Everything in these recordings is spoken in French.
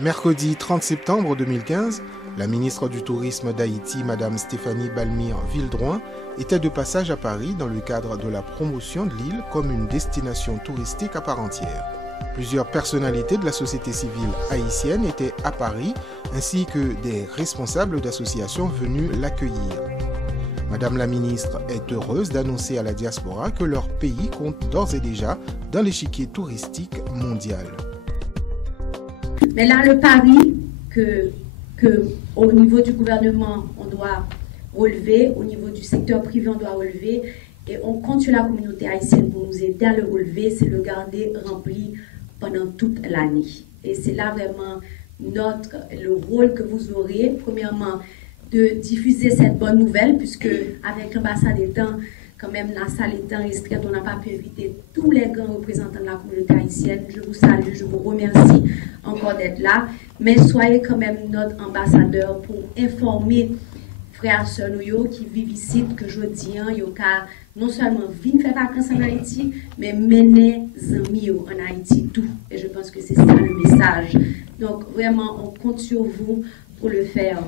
Mercredi 30 septembre 2015, la ministre du Tourisme d'Haïti, Mme Stéphanie Balmire-Vildroin, était de passage à Paris dans le cadre de la promotion de l'île comme une destination touristique à part entière. Plusieurs personnalités de la société civile haïtienne étaient à Paris, ainsi que des responsables d'associations venus l'accueillir. Madame la ministre est heureuse d'annoncer à la diaspora que leur pays compte d'ores et déjà dans l'échiquier touristique mondial. Mais là, le pari que au niveau du gouvernement, on doit relever, au niveau du secteur privé, on doit relever, et on compte sur la communauté haïtienne pour nous aider à le relever, c'est le garder rempli pendant toute l'année. Et c'est là vraiment le rôle que vous aurez, premièrement, de diffuser cette bonne nouvelle, puisque avec l'ambassade étant, quand même, la salle étant restreinte, on n'a pas pu inviter tous les grands représentants de la communauté haïtienne. Je vous salue, je vous remercie encore d'être là, mais soyez quand même notre ambassadeur pour informer frères et sœurs qui vivent ici, que je dis, non seulement venir faire vacances en Haïti, mais mener les amis en Haïti tout. Et je pense que c'est ça le message. Donc vraiment, on compte sur vous pour le faire.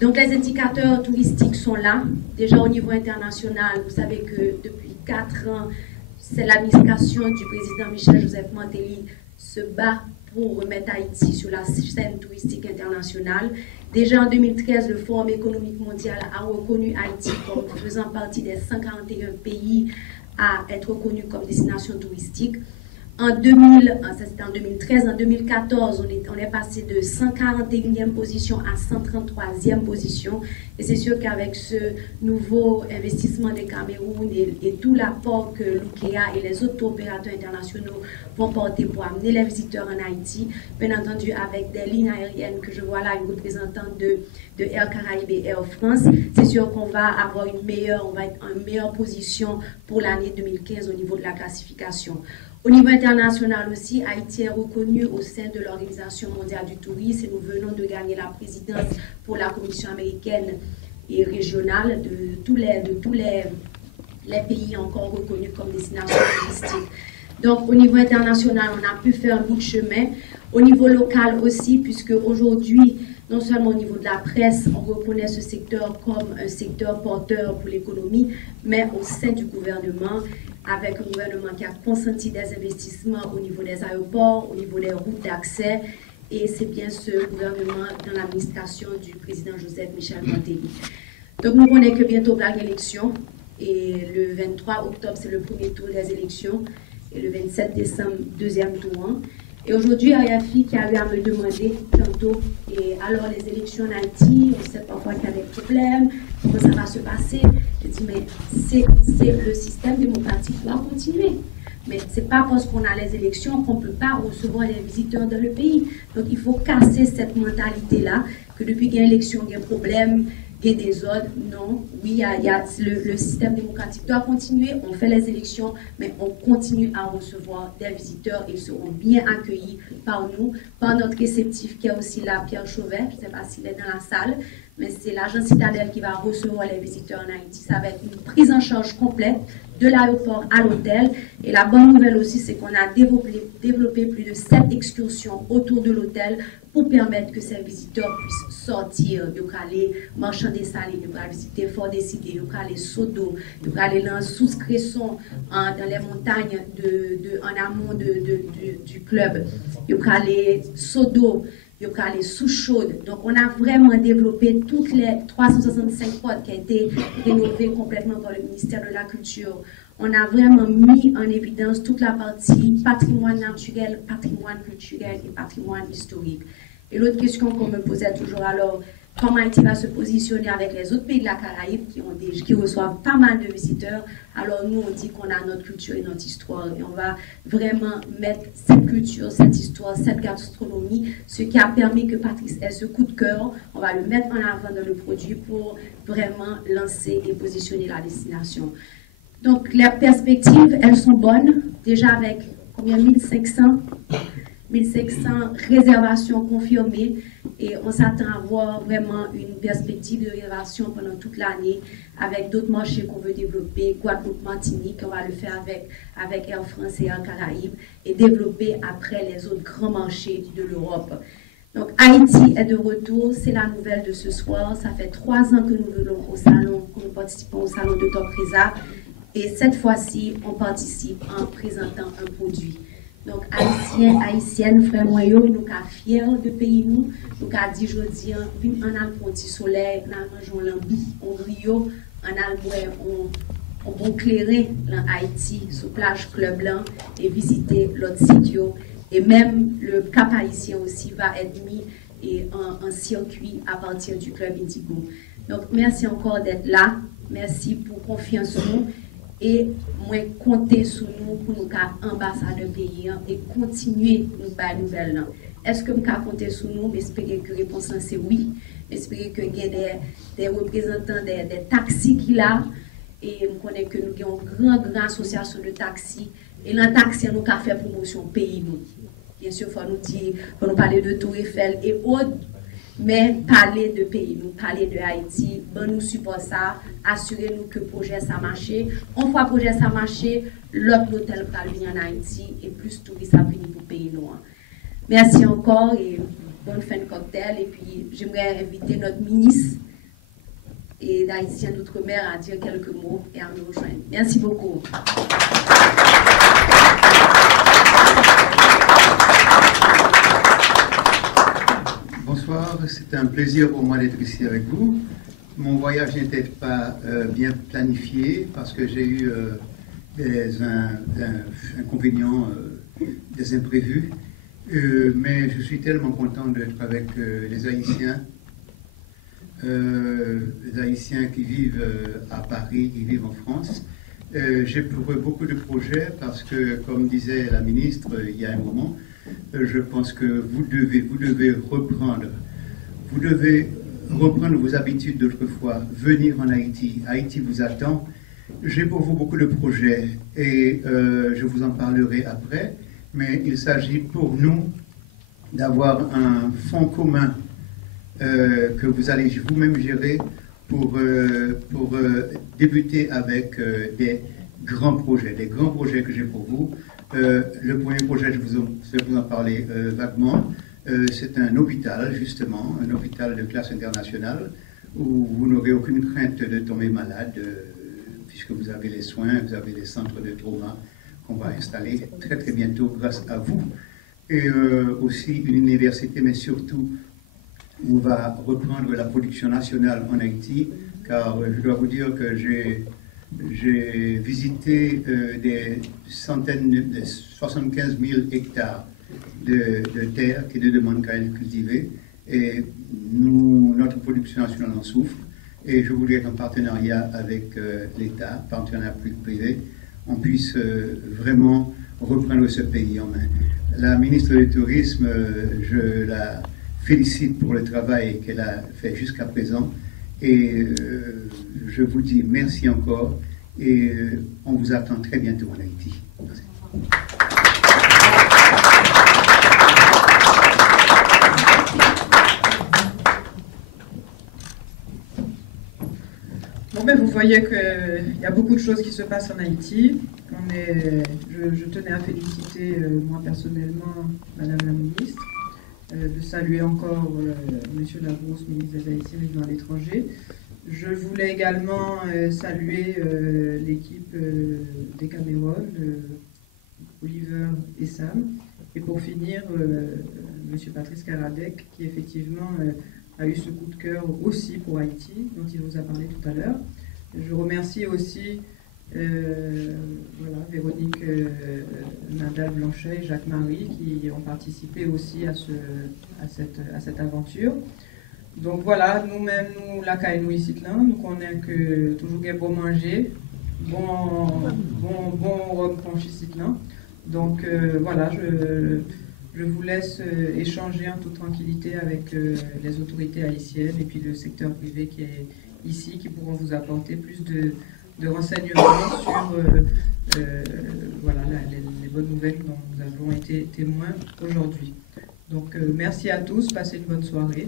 Donc les indicateurs touristiques sont là. Déjà au niveau international, vous savez que depuis 4 ans, c'est l'administration du président Michel-Joseph Martelly se bat pour remettre Haïti sur la scène touristique internationale. Déjà en 2013, le Forum économique mondial a reconnu Haïti comme faisant partie des 141 pays à être reconnu comme destination touristique. C'était en 2013, en 2014, on est passé de 141e position à 133e position. Et c'est sûr qu'avec ce nouveau investissement des Cameroun et tout l'apport que l'UKEA et les autres opérateurs internationaux vont porter pour amener les visiteurs en Haïti, bien entendu avec des lignes aériennes que je vois là, une représentante de Air Caraïbes et Air France, c'est sûr qu'on va avoir on va être en meilleure position pour l'année 2015 au niveau de la classification. Au niveau international aussi, Haïti est reconnu au sein de l'Organisation mondiale du tourisme et nous venons de gagner la présidence pour la Commission américaine et régionale de tous les pays encore reconnus comme destination touristique. Donc au niveau international, on a pu faire un bout de chemin. Au niveau local aussi, puisque aujourd'hui, non seulement au niveau de la presse, on reconnaît ce secteur comme un secteur porteur pour l'économie, mais au sein du gouvernement, avec un gouvernement qui a consenti des investissements au niveau des aéroports, au niveau des routes d'accès, et c'est bien ce gouvernement dans l'administration du président Joseph Michel Martelly. Donc nous connaissons que bientôt il y a l'élection, et le 23 octobre c'est le premier tour des élections, et le 27 décembre, deuxième tour. Et aujourd'hui, il y a une fille qui a eu à me demander tantôt, et alors les élections en Haïti, on sait parfois qu'il y a des problèmes, comment ça va se passer. Je dis, mais c'est le système démocratique doit continuer. Mais ce n'est pas parce qu'on a les élections qu'on ne peut pas recevoir les visiteurs dans le pays. Donc il faut casser cette mentalité-là, que depuis qu'il y a une élection, il y a un problème, il y a des ordres. Non, oui, le système démocratique doit continuer, on fait les élections, mais on continue à recevoir des visiteurs. Ils seront bien accueillis par nous, par notre réceptif qui est aussi là, Pierre Chauvet, je ne sais pas s'il est dans la salle, mais c'est l'agence Citadelle qui va recevoir les visiteurs en Haïti. Ça va être une prise en charge complète de l'aéroport à l'hôtel. Et la bonne nouvelle aussi, c'est qu'on a développé plus de 7 excursions autour de l'hôtel pour permettre que ces visiteurs puissent sortir, de aller marchander salé, de aller visiter Fort Décidé, de aller Sodo, de aller dans Sous-Cresson, dans les montagnes en amont du club, de aller Sodo, de aller Sous-Chaude. Donc on a vraiment développé toutes les 365 portes qui ont été rénovées complètement par le ministère de la Culture. On a vraiment mis en évidence toute la partie patrimoine naturel, patrimoine culturel et patrimoine historique. Et l'autre question qu'on me posait toujours, alors, comment Haïti va se positionner avec les autres pays de la Caraïbe qui reçoivent pas mal de visiteurs? Alors nous, on dit qu'on a notre culture et notre histoire et on va vraiment mettre cette culture, cette histoire, cette gastronomie, ce qui a permis que Patrice ait ce coup de cœur, on va le mettre en avant dans le produit pour vraiment lancer et positionner la destination. Donc, les perspectives, elles sont bonnes, déjà avec combien 1500 réservations confirmées Et on s'attend à avoir vraiment une perspective de rénovation pendant toute l'année avec d'autres marchés qu'on veut développer, Guadeloupe, Martinique, on va le faire avec Air France et Air Caraïbes, et développer après les autres grands marchés de l'Europe. Donc Haïti est de retour, c'est la nouvelle de ce soir. Ça fait 3 ans que nous venons au salon, que nous participons au salon de Torpresa, et cette fois-ci, on participe en présentant un produit. Donc, Haïtiens, Haïtiennes, frères moyens, nous sommes fiers de pays nous. Nous avons dit aujourd'hui, on a un petit soleil, on a mangé lambi, on rio, on a un bon clairin dans Haïti, sur plage Club Blanc, et visiter l'autre site. Et même le Cap haïtien aussi va être mis en circuit à partir du Club Indigo. Donc, merci encore d'être là. Merci pour confiance en nous. Et moi, compter sur nous pour nous faire ambassadeur pays et continuer nous faire nouvelles. Est-ce que nous pouvons compter sur nous? J'espère que la réponse c'est oui. J'espère que il y a des représentants des taxis qui là. Et nous connaissons que nous avons une grande association de taxis. Et dans le taxi, nous avons fait promotion pays. Bien sûr, il faut nous parler de Tour Eiffel et autres. Mais parler de pays, nous parler de Haïti, ben nous support ça, assurez-nous que le projet ça marche. On voit le projet ça marche, l'autre hôtel va venir en Haïti et plus touristes à venir pour pays nous. Merci encore et bonne fin de cocktail. Et puis j'aimerais inviter notre ministre et d'Haïtien d'Outre-mer à dire quelques mots et à nous rejoindre. Merci beaucoup. Bonsoir, c'est un plaisir pour moi d'être ici avec vous. Mon voyage n'était pas bien planifié parce que j'ai eu des inconvénients, des imprévus. Mais je suis tellement content d'être avec les Haïtiens qui vivent à Paris, qui vivent en France. J'ai beaucoup de projets parce que, comme disait la ministre il y a un moment, je pense que vous devez reprendre vos habitudes d'autrefois, venir en Haïti. Haïti vous attend. J'ai pour vous beaucoup de projets et je vous en parlerai après, mais il s'agit pour nous d'avoir un fonds commun que vous allez vous-même gérer pour débuter avec des grands projets que j'ai pour vous. Le premier projet, je vais vous en parler vaguement. C'est un hôpital, justement, un hôpital de classe internationale, où vous n'aurez aucune crainte de tomber malade, puisque vous avez les soins, vous avez les centres de trauma qu'on va installer très très bientôt grâce à vous. Et aussi une université, mais surtout, on va reprendre la production nationale en Haïti, car je dois vous dire que j'ai visité des centaines, de 75 000 hectares de terre qui ne demandent qu'à être cultivée. Et notre production nationale en souffre. Et je voudrais qu'en partenariat avec l'État, partenariat privé, on puisse vraiment reprendre ce pays en main. La ministre du Tourisme, je la félicite pour le travail qu'elle a fait jusqu'à présent. Et je vous dis merci encore et on vous attend très bientôt en Haïti. Merci. Bon, ben, vous voyez qu'il y a beaucoup de choses qui se passent en Haïti. Je tenais à féliciter moi personnellement Madame la ministre, de saluer encore Monsieur Labrousse, ministre des Haïtiens vivant à l'étranger. Je voulais également saluer l'équipe des Cameroun, Oliver et Sam. Et pour finir, Monsieur Patrice Karadec, qui effectivement a eu ce coup de cœur aussi pour Haïti, dont il vous a parlé tout à l'heure. Je remercie aussi Véronique Nadal-Blanchet et Jacques-Marie qui ont participé aussi à cette aventure. Donc voilà, nous-mêmes, nous, la Kaïnou ici, nous connaissons que toujours bon manger, bon rhum punch ici. Donc voilà, je vous laisse échanger en toute tranquillité avec les autorités haïtiennes et puis le secteur privé qui est ici, qui pourront vous apporter plus de renseignements sur voilà, les bonnes nouvelles dont nous avons été témoins aujourd'hui. Donc merci à tous, passez une bonne soirée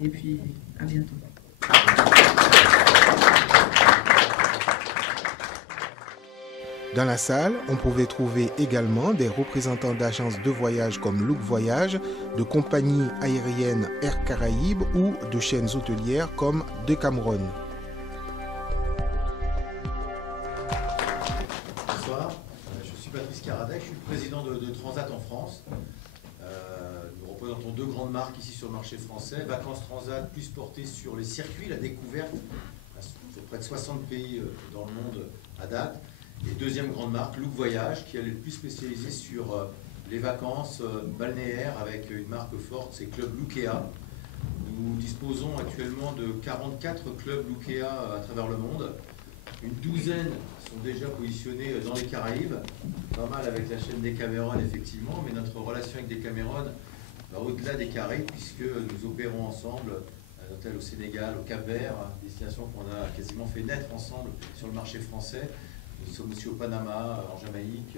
et puis à bientôt. Dans la salle, on pouvait trouver également des représentants d'agences de voyage comme Look Voyage, de compagnies aériennes Air Caraïbes ou de chaînes hôtelières comme De Cameron. Bonsoir, je suis Patrice Caradec, je suis le président de Transat en France. Nous représentons deux grandes marques ici sur le marché français. Vacances Transat, plus porté sur les circuits, la découverte, sur près de 60 pays dans le monde à date. Et deuxième grande marque, Look Voyage, qui est le plus spécialisée sur les vacances balnéaires avec une marque forte, c'est Club Lookea. Nous disposons actuellement de 44 clubs Lookea à travers le monde. Une douzaine sont déjà positionnés dans les Caraïbes, pas mal avec la chaîne Decameron effectivement, mais notre relation avec Decameron va au-delà des Caraïbes puisque nous opérons ensemble un hôtel au Sénégal, au Cap-Vert, destination qu'on a quasiment fait naître ensemble sur le marché français. Nous sommes aussi au Panama, en Jamaïque,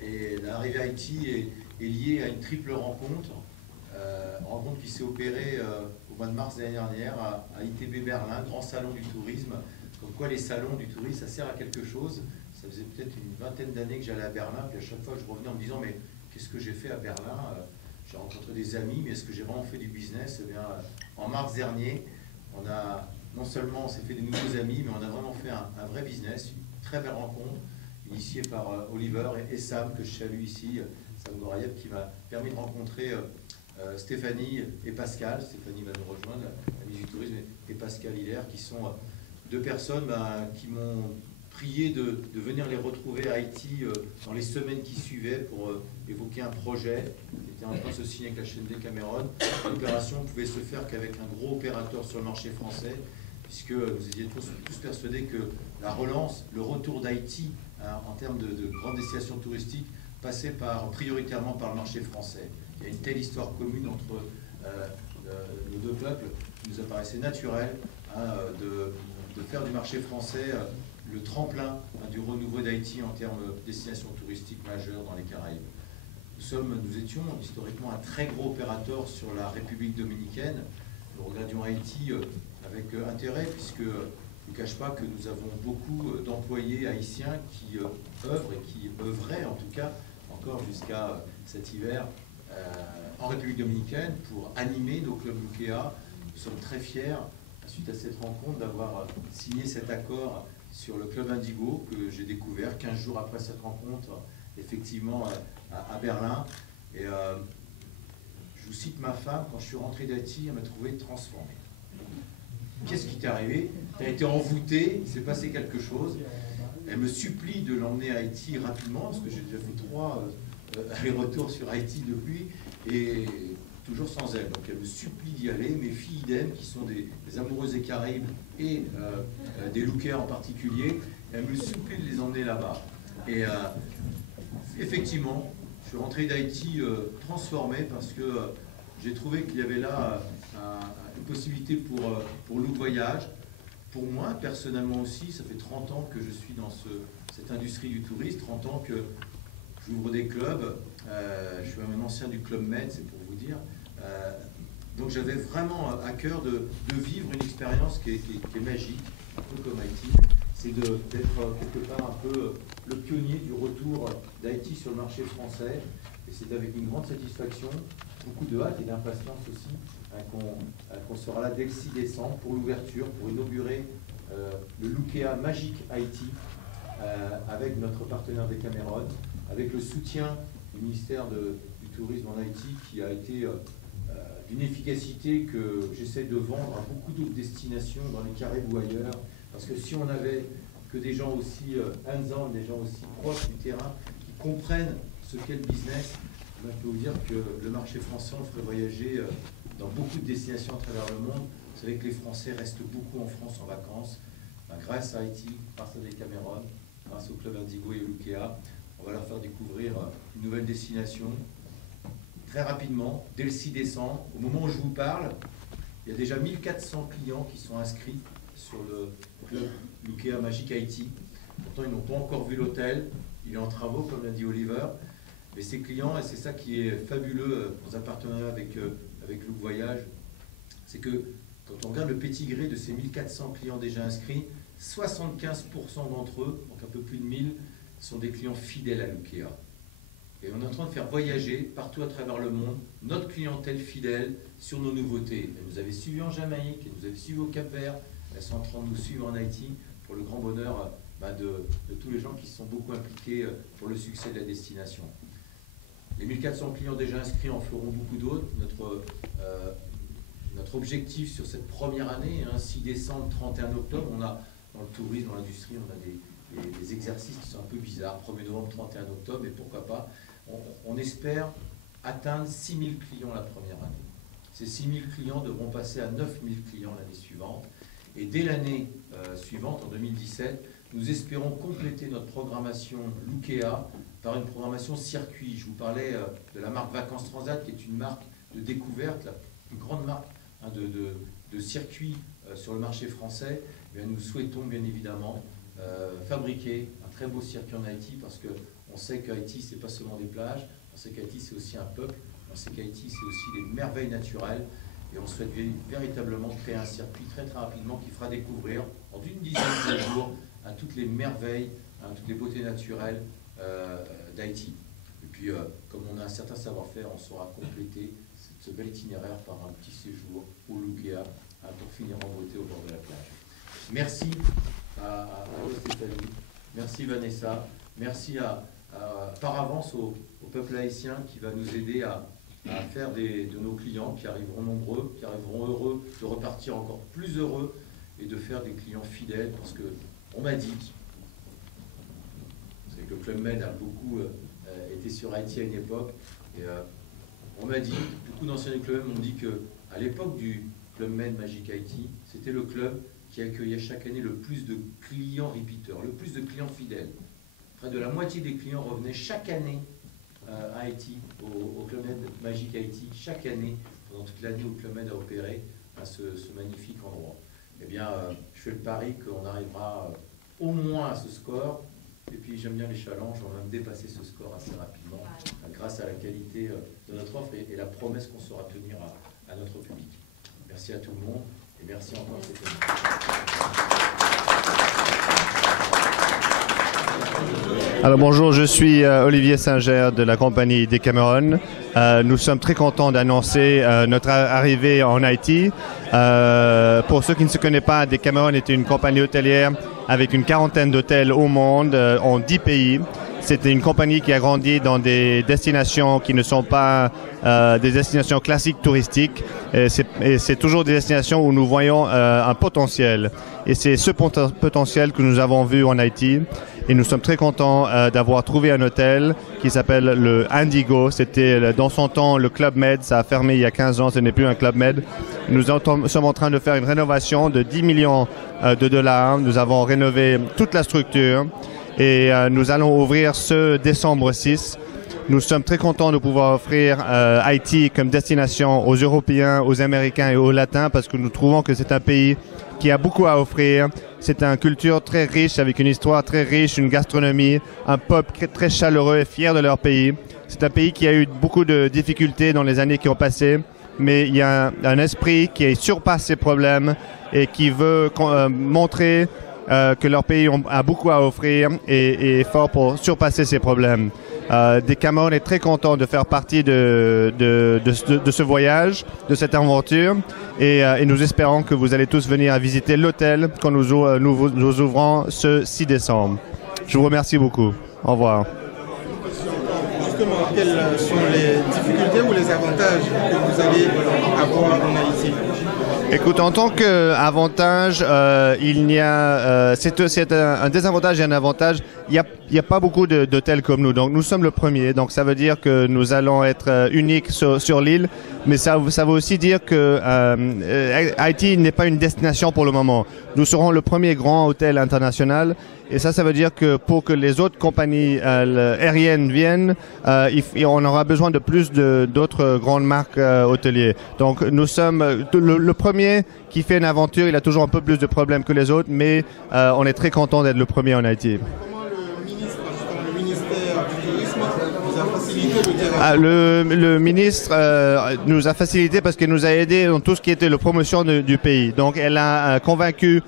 et l'arrivée à Haïti est liée à une triple rencontre qui s'est opérée au mois de mars de l'année dernière à ITB Berlin, grand salon du tourisme. Comme quoi les salons du tourisme, ça sert à quelque chose. Ça faisait peut-être une vingtaine d'années que j'allais à Berlin, puis à chaque fois je revenais en me disant mais qu'est-ce que j'ai fait à Berlin? J'ai rencontré des amis, mais est-ce que j'ai vraiment fait du business? Eh bien, en mars dernier, non seulement on s'est fait des nouveaux amis, mais on a vraiment fait un vrai business, une très belle rencontre, initiée par Oliver et Sam, que je salue ici, Sam Gorayev, qui m'a permis de rencontrer Stéphanie et Pascal. Stéphanie va nous rejoindre, la ministre du Tourisme, et Pascal Hilaire, qui sont deux personnes qui m'ont prié de venir les retrouver à Haïti dans les semaines qui suivaient pour évoquer un projet qui était en train de se signer avec la chaîne Decameron. L'opération ne pouvait se faire qu'avec un gros opérateur sur le marché français, puisque vous étiez tous persuadés que la relance, le retour d'Haïti en termes de grandes destinations touristiques passait prioritairement par le marché français. Il y a une telle histoire commune entre nos deux peuples qui nous apparaissait naturel de faire du marché français le tremplin du renouveau d'Haïti en termes de destination touristique majeure dans les Caraïbes. Nous étions historiquement un très gros opérateur sur la République dominicaine. Nous regardions Haïti avec intérêt, puisque je ne cache pas que nous avons beaucoup d'employés haïtiens qui œuvrent et qui œuvraient en tout cas encore jusqu'à cet hiver en République dominicaine pour animer nos clubs Lookea. Nous sommes très fiers, suite à cette rencontre, d'avoir signé cet accord sur le club Indigo que j'ai découvert 15 jours après cette rencontre, effectivement à Berlin. Et je vous cite ma femme, quand je suis rentré d'Haïti, elle m'a trouvé transformé. Qu'est-ce qui t'est arrivé? Tu as été envoûté, il s'est passé quelque chose. Elle me supplie de l'emmener à Haïti rapidement, parce que j'ai déjà fait 3 allers-retours sur Haïti depuis, et toujours sans elle. Donc elle me supplie d'y aller. Mes filles idem, qui sont des amoureuses des Caraïbes et des Lookea en particulier, elle me supplie de les emmener là-bas. Et effectivement, je suis rentré d'Haïti transformé parce que j'ai trouvé qu'il y avait là une possibilité pour Look Voyage. Pour moi, personnellement aussi, ça fait 30 ans que je suis dans cette industrie du tourisme, 30 ans que j'ouvre des clubs. Je suis un ancien du Club Med, c'est pour vous dire. Donc j'avais vraiment à cœur de vivre une expérience qui est magique, un peu comme Haïti. C'est d'être quelque part un peu le pionnier du retour d'Haïti sur le marché français. Et c'est avec une grande satisfaction, beaucoup de hâte et d'impatience aussi, qu'on sera là dès le 6 décembre pour l'ouverture, pour inaugurer le Lookea Magique Haïti, avec notre partenaire Decameron, avec le soutien du ministère du Tourisme en Haïti, qui a été d'une efficacité que j'essaie de vendre à beaucoup d'autres destinations dans les Caraïbes ou ailleurs. Parce que si on avait que des gens aussi hands-on, des gens aussi proches du terrain, qui comprennent ce qu'est le business, je peux vous dire que le marché français, on le ferait voyager dans beaucoup de destinations à travers le monde. Vous savez que les Français restent beaucoup en France en vacances. Grâce à Haïti, grâce à Decameron, grâce au club Indigo et Lookea, on va leur faire découvrir une nouvelle destination. Très rapidement, dès le 6 décembre, au moment où je vous parle, il y a déjà 1400 clients qui sont inscrits sur le club Lookea Magique Haïti. Pourtant, ils n'ont pas encore vu l'hôtel. Il est en travaux, comme l'a dit Oliver. Mais ces clients, et c'est ça qui est fabuleux dans un partenariat avec Look Voyage, c'est que quand on regarde le pédigré de ces 1400 clients déjà inscrits, 75% d'entre eux, donc un peu plus de 1000, sont des clients fidèles à Lukea. Et on est en train de faire voyager partout à travers le monde notre clientèle fidèle sur nos nouveautés. Elles nous avaient suivis en Jamaïque, elles nous avaient suivis au Cap-Vert, elles sont en train de nous suivre en Haïti pour le grand bonheur de tous les gens qui se sont beaucoup impliqués pour le succès de la destination. Les 1400 clients déjà inscrits en feront beaucoup d'autres. Notre objectif sur cette première année, 6 décembre, 31 octobre, on a dans le tourisme, dans l'industrie, on a des exercices qui sont un peu bizarres, 1er novembre, 31 octobre, et pourquoi pas. On espère atteindre 6 000 clients la première année. Ces 6 000 clients devront passer à 9 000 clients l'année suivante. Et dès l'année suivante, en 2017, nous espérons compléter notre programmation Lukea par une programmation circuit. Je vous parlais de la marque Vacances Transat, qui est une marque de découverte, une grande marque de circuit sur le marché français. Et nous souhaitons bien évidemment fabriquer un très beau circuit en Haïti, parce qu'on sait qu'Haïti, ce n'est pas seulement des plages, on sait qu'Haïti, c'est aussi un peuple, on sait qu'Haïti, c'est aussi des merveilles naturelles, et on souhaite véritablement créer un circuit très très rapidement qui fera découvrir en une dizaine de jours à toutes les merveilles, à toutes les beautés naturelles d'Haïti. Et puis, comme on a un certain savoir-faire, on saura compléter ce bel itinéraire par un petit séjour au Lukea pour finir en beauté au bord de la plage. Merci à Stéphanie, merci Vanessa, merci par avance au peuple haïtien qui va nous aider à faire de nos clients qui arriveront nombreux, qui arriveront heureux, de repartir encore plus heureux et de faire des clients fidèles, parce que on m'a dit, c'est que le Club Med a beaucoup été sur Haïti à une époque, et on m'a dit, beaucoup d'anciens du Club Med m'ont dit qu'à l'époque du Club Med Magic Haïti, c'était le club qui accueillait chaque année le plus de clients repeaters, le plus de clients fidèles. Près de la moitié des clients revenaient chaque année à Haïti, au Club Med Magic Haïti, chaque année, pendant toute l'année où le Club Med a opéré à ce magnifique endroit. Eh bien, je fais le pari qu'on arrivera au moins à ce score, et puis j'aime bien les challenges, on va même dépasser ce score assez rapidement, grâce à la qualité de notre offre et la promesse qu'on saura tenir à notre public. Merci à tout le monde, et merci encore Stéphanie. Alors bonjour, je suis Olivier Singer de la compagnie Decameron. Nous sommes très contents d'annoncer notre arrivée en Haïti. Pour ceux qui ne se connaissent pas, Decameron est une compagnie hôtelière avec une quarantaine d'hôtels au monde, en 10 pays. C'était une compagnie qui a grandi dans des destinations qui ne sont pas des destinations classiques touristiques. Et c'est toujours des destinations où nous voyons un potentiel. Et c'est ce potentiel que nous avons vu en Haïti. Et nous sommes très contents d'avoir trouvé un hôtel qui s'appelle le Indigo. C'était dans son temps le Club Med. Ça a fermé il y a 15 ans. Ce n'est plus un Club Med. Nous sommes en train de faire une rénovation de 10 millions de dollars. Nous avons rénové toute la structure. Et nous allons ouvrir ce décembre 6. Nous sommes très contents de pouvoir offrir Haïti comme destination aux Européens, aux Américains et aux Latins, parce que nous trouvons que c'est un pays qui a beaucoup à offrir. C'est une culture très riche, avec une histoire très riche, une gastronomie, un peuple très chaleureux et fier de leur pays. C'est un pays qui a eu beaucoup de difficultés dans les années qui ont passé, mais il y a un esprit qui surpasse ces problèmes et qui veut montrer que leur pays a beaucoup à offrir et est fort pour surpasser ces problèmes. Decameron est très content de faire partie de ce voyage, de cette aventure, et nous espérons que vous allez tous venir à visiter l'hôtel quand nous ouvrons ce 6 décembre. Je vous remercie beaucoup. Au revoir. Justement, quelles sont les difficultés ou les avantages que vous allez avoir en Haïti? Écoute, en tant qu'avantage, il y a, c'est un désavantage et un avantage. Il y a pas beaucoup d'hôtels comme nous. Donc, nous sommes le premier. Donc, ça veut dire que nous allons être uniques sur l'île. Mais ça veut aussi dire que Haïti n'est pas une destination pour le moment. Nous serons le premier grand hôtel international. Et ça veut dire que pour que les autres compagnies aériennes viennent, on aura besoin de plus d'autres grandes marques hôtelières. Donc nous sommes le premier qui fait une aventure. Il a toujours un peu plus de problèmes que les autres, mais on est très content d'être le premier en Haïti. Comment le ministère du Tourisme vous a facilité Le ministre nous a facilité parce qu'elle nous a aidés dans tout ce qui était la promotion du pays. Donc elle a convaincu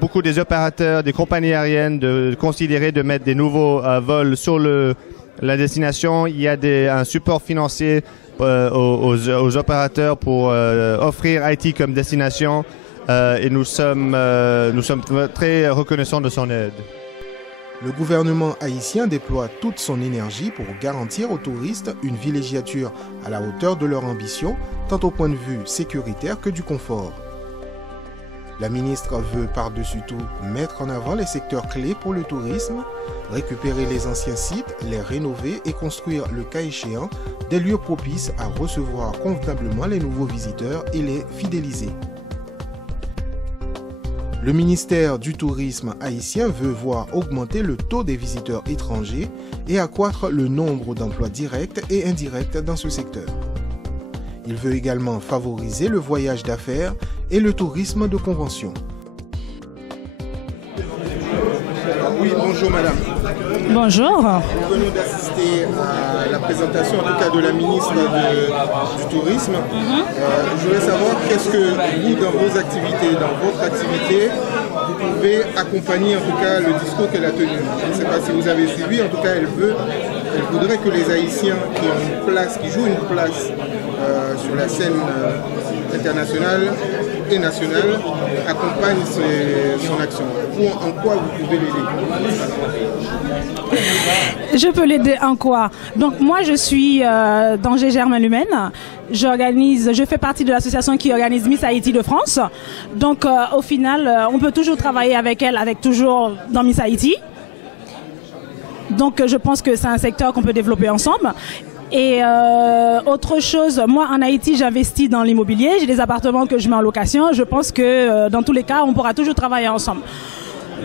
beaucoup des opérateurs, des compagnies aériennes de considérer de mettre des nouveaux vols sur la destination. Il y a un support financier aux opérateurs pour offrir Haïti comme destination et nous sommes très reconnaissants de son aide. Le gouvernement haïtien déploie toute son énergie pour garantir aux touristes une villégiature à la hauteur de leur ambition, tant au point de vue sécuritaire que du confort. La ministre veut par-dessus tout mettre en avant les secteurs clés pour le tourisme, récupérer les anciens sites, les rénover et construire, le cas échéant, des lieux propices à recevoir convenablement les nouveaux visiteurs et les fidéliser. Le ministère du Tourisme haïtien veut voir augmenter le taux des visiteurs étrangers et accroître le nombre d'emplois directs et indirects dans ce secteur. Il veut également favoriser le voyage d'affaires et le tourisme de convention. Oui, bonjour madame. Bonjour. Nous venons d'assister à la présentation, en tout cas de la ministre du Tourisme. Je voudrais savoir qu'est-ce que vous, dans vos activités, dans votre activité, vous pouvez accompagner en tout cas le discours qu'elle a tenu. Je ne sais pas si vous avez suivi, en tout cas elle voudrait que les Haïtiens qui jouent une place sur la scène internationale et nationale accompagnent son action. En quoi vous pouvez l'aider? Je peux l'aider en quoi? Donc moi je suis d'Angers Germain Lumène. Je fais partie de l'association qui organise Miss Haïti de France. Donc au final, on peut toujours travailler avec elle, toujours dans Miss Haïti. Donc je pense que c'est un secteur qu'on peut développer ensemble. Et autre chose, moi en Haïti j'investis dans l'immobilier, j'ai des appartements que je mets en location. Je pense que dans tous les cas on pourra toujours travailler ensemble.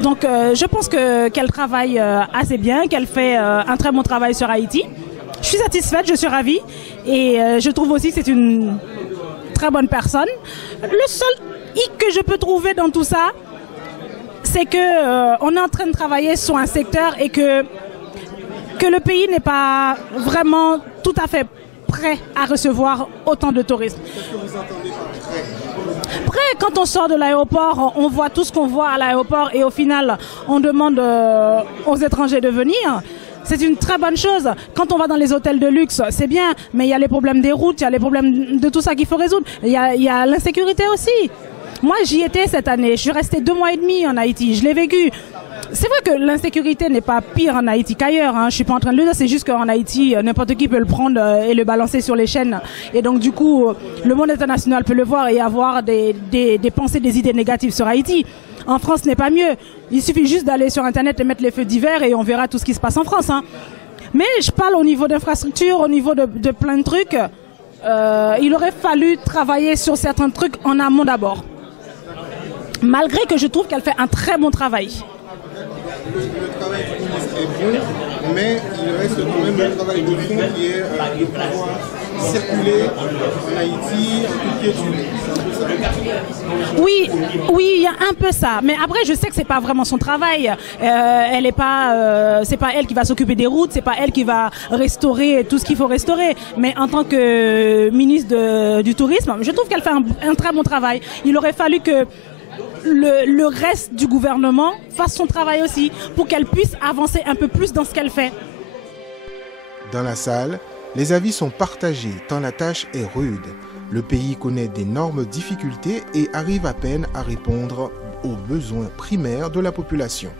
Donc je pense qu'elle travaille assez bien, qu'elle fait un très bon travail sur Haïti. Je suis satisfaite, je suis ravie et je trouve aussi que c'est une très bonne personne. Le seul hic que je peux trouver dans tout ça, c'est que on est en train de travailler sur un secteur et que le pays n'est pas vraiment tout à fait prêt à recevoir autant de touristes. Qu'est-ce que vous entendez par prêt? Après, quand on sort de l'aéroport, on voit tout ce qu'on voit à l'aéroport et au final, on demande aux étrangers de venir. C'est une très bonne chose. Quand on va dans les hôtels de luxe, c'est bien, mais il y a les problèmes des routes, il y a les problèmes de tout ça qu'il faut résoudre. Il y a l'insécurité aussi. Moi, j'y étais cette année. Je suis restée 2 mois et demi en Haïti. Je l'ai vécu. C'est vrai que l'insécurité n'est pas pire en Haïti qu'ailleurs. Je suis pas en train de le dire. C'est juste qu'en Haïti, n'importe qui peut le prendre et le balancer sur les chaînes. Et donc, du coup, le monde international peut le voir et avoir des pensées, des idées négatives sur Haïti. En France, ce n'est pas mieux. Il suffit juste d'aller sur Internet et mettre les feux divers et on verra tout ce qui se passe en France. Mais je parle au niveau d'infrastructure, au niveau de plein de trucs. Il aurait fallu travailler sur certains trucs en amont d'abord. Malgré que je trouve qu'elle fait un très bon travail. Le travail du ministre est bon, mais il reste quand même le travail de fond qui est de pouvoir circuler en Haïti en toute quiétude. Oui, il y a un peu ça. Mais après, je sais que c'est pas vraiment son travail. Elle est pas, c'est pas elle qui va s'occuper des routes, c'est pas elle qui va restaurer tout ce qu'il faut restaurer. Mais en tant que ministre du Tourisme, je trouve qu'elle fait un très bon travail. Il aurait fallu que le reste du gouvernement fasse son travail aussi pour qu'elle puisse avancer un peu plus dans ce qu'elle fait. Dans la salle, les avis sont partagés tant la tâche est rude. Le pays connaît d'énormes difficultés et arrive à peine à répondre aux besoins primaires de la population.